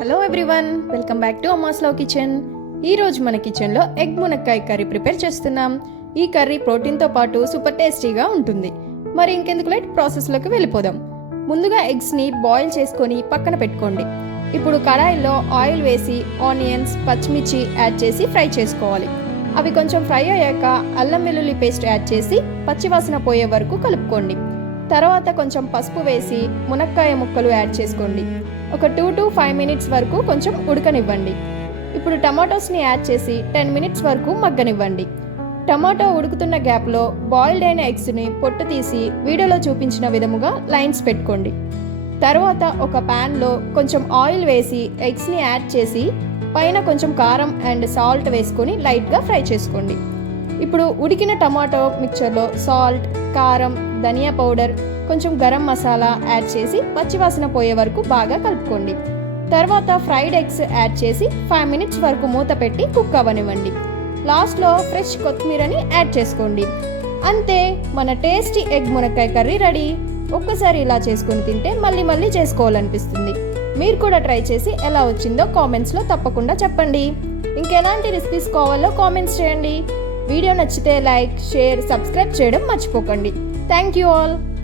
Hello everyone, welcome back to అమ్మాస్ love kitchen. ఈరోజు మన కిచెన్లో ఎగ్ మునక్కాయ కర్రీ ప్రిపేర్ చేస్తున్నాం. ఈ కర్రీ ప్రోటీన్తో పాటు సూపర్ టేస్టీగా ఉంటుంది. మరి ఇంకెందుకు లేట్, ప్రాసెస్లోకి వెళ్ళిపోదాం. ముందుగా ఎగ్స్ని బాయిల్ చేసుకొని పక్కన పెట్టుకోండి. ఇప్పుడు కడాయిలో ఆయిల్ వేసి ఆనియన్స్, పచ్చిమిర్చి యాడ్ చేసి ఫ్రై చేసుకోవాలి. అవి కొంచెం ఫ్రై అయ్యాక అల్లం వెల్లుల్లి పేస్ట్ యాడ్ చేసి పచ్చివాసన పోయే వరకు కలుపుకోండి. తర్వాత కొంచెం పసుపు వేసి మునక్కాయ ముక్కలు యాడ్ చేసుకోండి. ఒక 2 to 5 మినిట్స్ వరకు కొంచెం ఉడకనివ్వండి. ఇప్పుడు టమాటోస్ని యాడ్ చేసి 10 మినిట్స్ వరకు మగ్గనివ్వండి. టమాటో ఉడుకుతున్న గ్యాప్లో బాయిల్డ్ అయిన ఎగ్స్ని పొట్టు తీసి వీడియోలో చూపించిన విధముగా లైన్స్ పెట్టుకోండి. తర్వాత ఒక ప్యాన్లో కొంచెం ఆయిల్ వేసి ఎగ్స్ని యాడ్ చేసి పైన కొంచెం కారం అండ్ సాల్ట్ వేసుకొని లైట్గా ఫ్రై చేసుకోండి. ఇప్పుడు ఉడికిన టమాటో మిక్చర్లో సాల్ట్, కారం, ధనియా పౌడర్, కొంచెం గరం మసాలా యాడ్ చేసి పచ్చివాసన పోయే వరకు బాగా కలుపుకోండి. తర్వాత ఫ్రైడ్ ఎగ్స్ యాడ్ చేసి 5 మినిట్స్ వరకు మూత పెట్టి కుక్ అవ్వనివ్వండి. లాస్ట్లో ఫ్రెష్ కొత్తిమీరని యాడ్ చేసుకోండి. అంతే, మన టేస్టీ ఎగ్ మునక్కాయ కర్రీ రెడీ. ఒక్కసారి ఇలా చేసుకొని తింటే మళ్ళీ మళ్ళీ చేసుకోవాలనిపిస్తుంది. మీరు కూడా ట్రై చేసి ఎలా వచ్చిందో కామెంట్స్లో తప్పకుండా చెప్పండి. ఇంకెలాంటి రెసిపీస్ కావాలో కామెంట్స్ చేయండి. వీడియో నచ్చితే లైక్, షేర్, సబ్స్క్రైబ్ చేయడం మర్చిపోకండి. Thank you all.